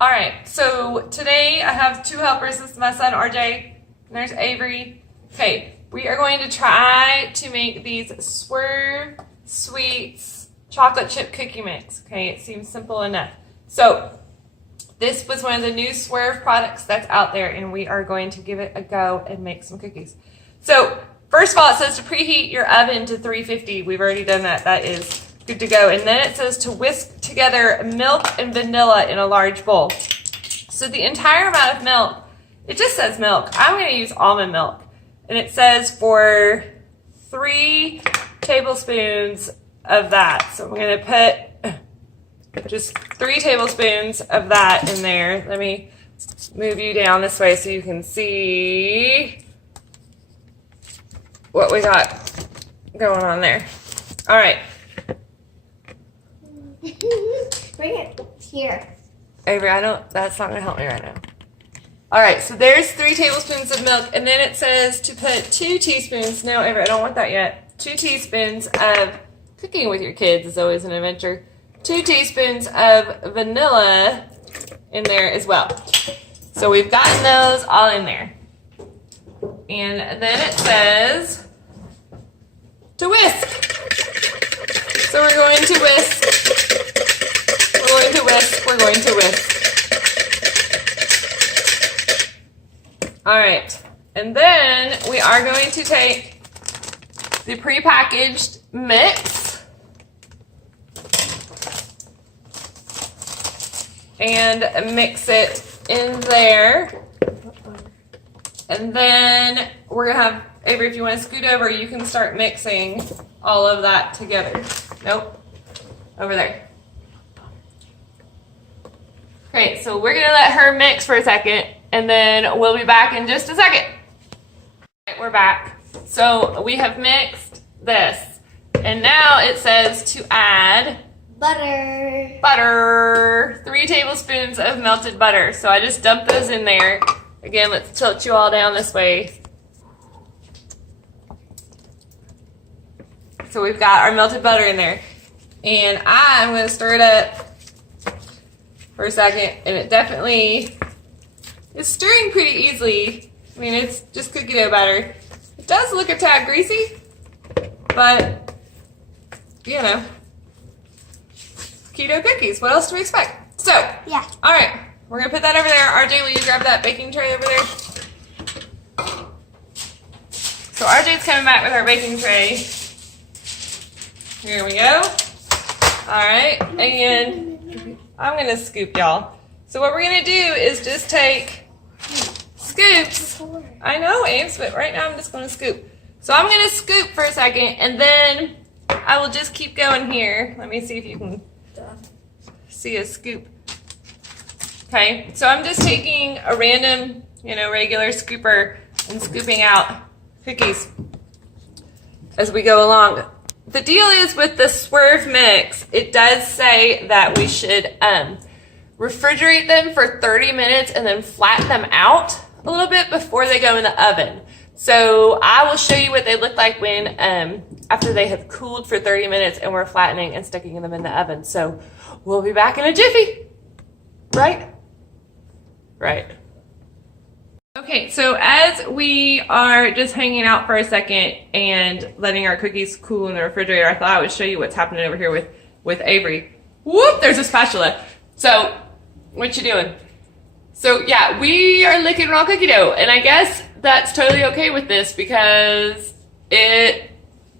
All right, so today I have two helpers. This is my son, RJ, and there's Avery. Okay, we are going to try to make these Swerve Sweets chocolate chip cookie mix. Okay, it seems simple enough. So this was one of the new Swerve products that's out there, and we are going to give it a go and make some cookies. So first of all, it says to preheat your oven to 350. We've already done that. That is good to go. And then it says to whisk together milk and vanilla in a large bowl. So the entire amount of milk, it just says milk. I'm going to use almond milk. And it says for 3 tablespoons of that. So I'm going to put just 3 tablespoons of that in there. Let me move you down this way so you can see what we got going on there. All right. Bring it here. Avery, that's not gonna help me right now. All right, so there's 3 tablespoons of milk, and then it says to put 2 teaspoons, no, Avery, I don't want that yet. 2 teaspoons of, cooking with your kids is always an adventure. 2 teaspoons of vanilla in there as well. So we've gotten those all in there. And then it says to whisk. So we're going to whisk. We're going to whisk. We're going to whisk. All right. And then we are going to take the prepackaged mix and mix it in there. And then we're going to have, Avery, if you want to scoot over, you can start mixing all of that together. Nope. Over there. Great, so we're going to let her mix for a second, and then we'll be back in just a second. Right, we're back. So we have mixed this, and now it says to add butter. Butter. 3 tablespoons of melted butter. So I just dumped those in there. Again, let's tilt you all down this way. So we've got our melted butter in there. And I'm going to stir it up for a second. And it definitely is stirring pretty easily. I mean, it's just cookie dough batter. It does look a tad greasy, but, you know, keto cookies. What else do we expect? So, yeah. All right. We're going to put that over there. RJ, will you grab that baking tray over there? So RJ's coming back with our baking tray. Here we go. All right, and I'm gonna scoop, y'all. So what we're gonna do is just take scoops. I know, Ames, but right now I'm just gonna scoop. So I'm gonna scoop for a second, and then I will just keep going here. Let me see if you can see a scoop. Okay, so I'm just taking a random, regular scooper and scooping out cookies as we go along. The deal is with the Swerve mix, it does say that we should refrigerate them for 30 minutes and then flatten them out a little bit before they go in the oven. So I will show you what they look like when after they have cooled for 30 minutes and we're flattening and sticking them in the oven. So we'll be back in a jiffy, right? Right. Okay, so as we are just hanging out for a second and letting our cookies cool in the refrigerator, I thought I would show you what's happening over here with Avery. Whoop, there's a spatula. So, what you doing? So, yeah, we are licking raw cookie dough, and I guess that's totally okay with this because it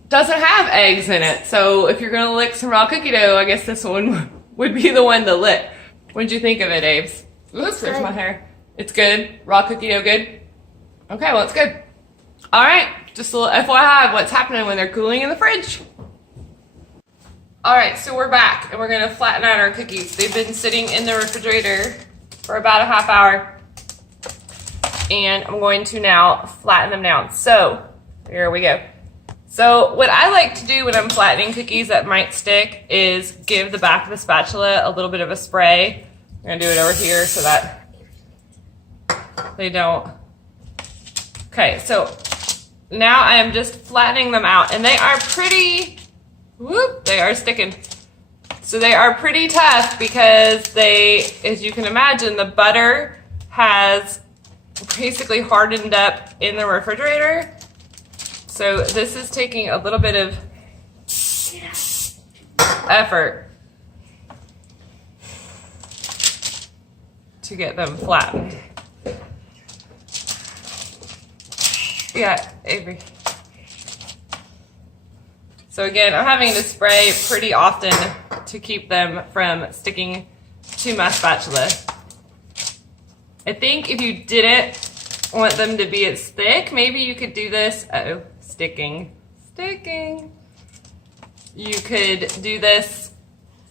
doesn't have eggs in it. So, if you're going to lick some raw cookie dough, I guess this one would be the one to lick. What'd you think of it, Aves? Oops, there's my hair. It's good. Raw cookie dough good? Okay, well, it's good. All right, just a little FYI, what's happening when they're cooling in the fridge. All right, so we're back, and we're going to flatten out our cookies. They've been sitting in the refrigerator for about a half hour, and I'm going to now flatten them down. So, here we go. So, what I like to do when I'm flattening cookies that might stick is give the back of the spatula a little bit of a spray. I'm going to do it over here so that they don't. Okay, so now I am just flattening them out, and they are pretty, whoop, they are sticking. So they are pretty tough because they, as you can imagine, the butter has basically hardened up in the refrigerator. So this is taking a little bit of effort to get them flattened. Yeah, Avery. So again, I'm having to spray pretty often to keep them from sticking to my spatula. I think if you didn't want them to be as thick, maybe you could do this. Uh-oh, sticking. You could do this.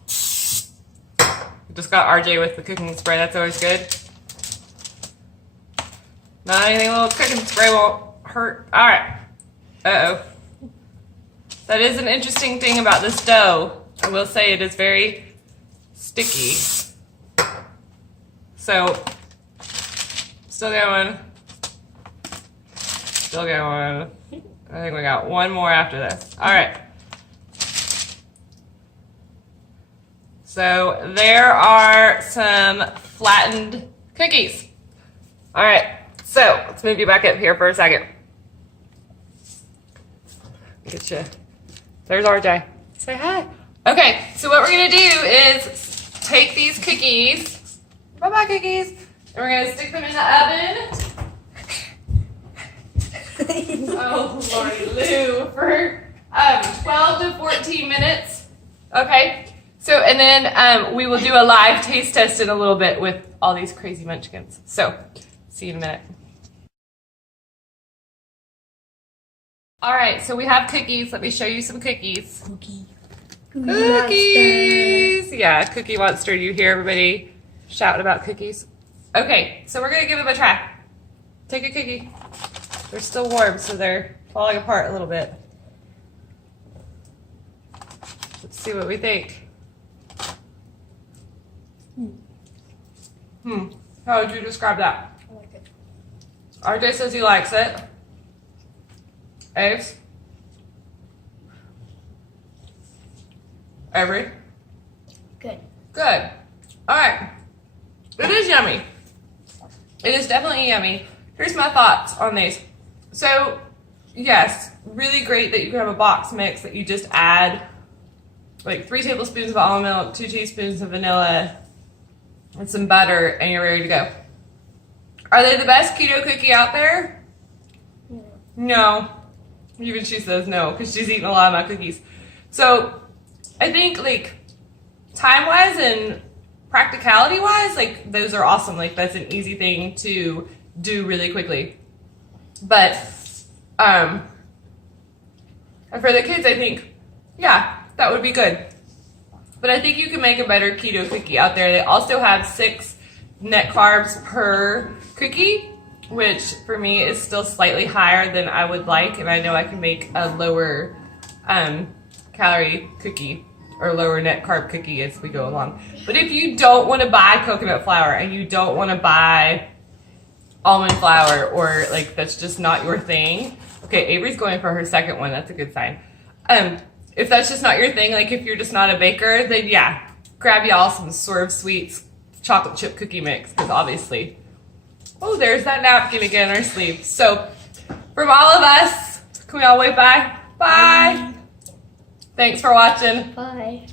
Just got RJ with the cooking spray. That's always good. Not anything, a little cooking spray won't hurt. All right. Uh-oh. That is an interesting thing about this dough. I will say it is very sticky. So, still going. Still going. I think we got one more after this. All right. So there are some flattened cookies. All right. So let's move you back up here for a second. Get you. There's RJ. Say hi. Okay, so what we're gonna do is take these cookies. Bye-bye, cookies. And we're gonna stick them in the oven. Oh, Lordy Lou, for 12 to 14 minutes. Okay. So, and then we will do a live taste test in a little bit with all these crazy munchkins. So, see you in a minute. All right, so we have cookies. Let me show you some cookies. Cookies! Yeah, Cookie Monster. You hear everybody shouting about cookies? Okay, so we're going to give them a try. Take a cookie. They're still warm, so they're falling apart a little bit. Let's see what we think. How would you describe that? I like it. RJ says he likes it. Aves? Avery? Good. Good. All right. It is yummy. It is definitely yummy. Here's my thoughts on these. So, yes, really great that you can have a box mix that you just add like 3 tablespoons of almond milk, 2 teaspoons of vanilla, and some butter, and you're ready to go. Are they the best keto cookie out there? No. Even she says no, because she's eaten a lot of my cookies. So, I think, like, time-wise and practicality-wise, like, those are awesome. Like, that's an easy thing to do really quickly. But, and for the kids, I think, yeah, that would be good. But I think you can make a better keto cookie out there. They also have 6 net carbs per cookie, which for me is still slightly higher than I would like. And I know I can make a lower calorie cookie or lower net carb cookie as we go along. But if you don't want to buy coconut flour and you don't want to buy almond flour, or like that's just not your thing. Okay, Avery's going for her second one. That's a good sign. If that's just not your thing, like if you're just not a baker, then yeah, grab y'all some Swerve Sweets chocolate chip cookie mix, because obviously, oh, there's that napkin again, our sleeve. So from all of us, can we all wave bye? Bye. Thanks for watching. Bye.